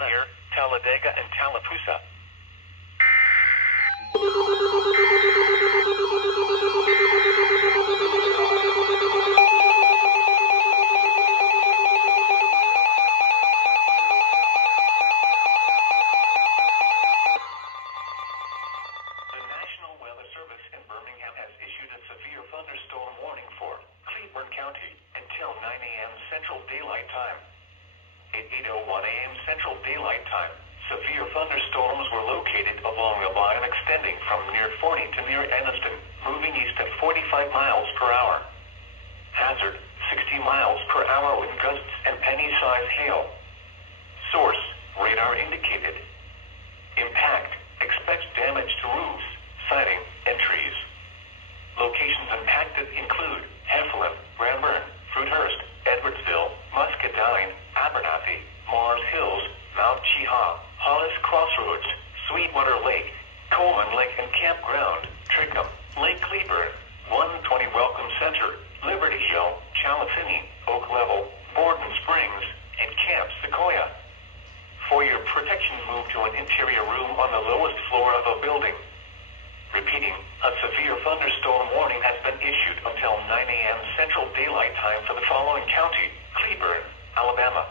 Clare, Talladega, and Tallapoosa. The National Weather Service in Birmingham has issued a severe thunderstorm warning for Cleburne County until 9 a.m. Central Daylight Time. At 8:01 a.m. Central Daylight Time, severe thunderstorms were located along a line extending from near Forney to near Anniston, moving east at 45 miles per hour. Hazard, 60 miles per hour with gusts and penny-sized hail. Source, radar indicated. Impact, expect damage to roofs, siding, and trees. Locations impacted include Heflin, Ranburne, Fruithurst, Edwardsville, Muscadine, Abernathy, Mars Hills, Mount Cheehaw, Hollis Crossroads, Sweetwater Lake, Coleman Lake and Campground, Trickham, Lake Cleburne, 120 Welcome Center, Liberty Hill, Chalafini, Oak Level, Borden Springs, and Camp Sequoia. For your protection, move to an interior room on the lowest floor of a building. Repeating, a severe thunderstorm warning has been issued until 9 a.m. Central Daylight Time for the following county: Cleburne, Alabama,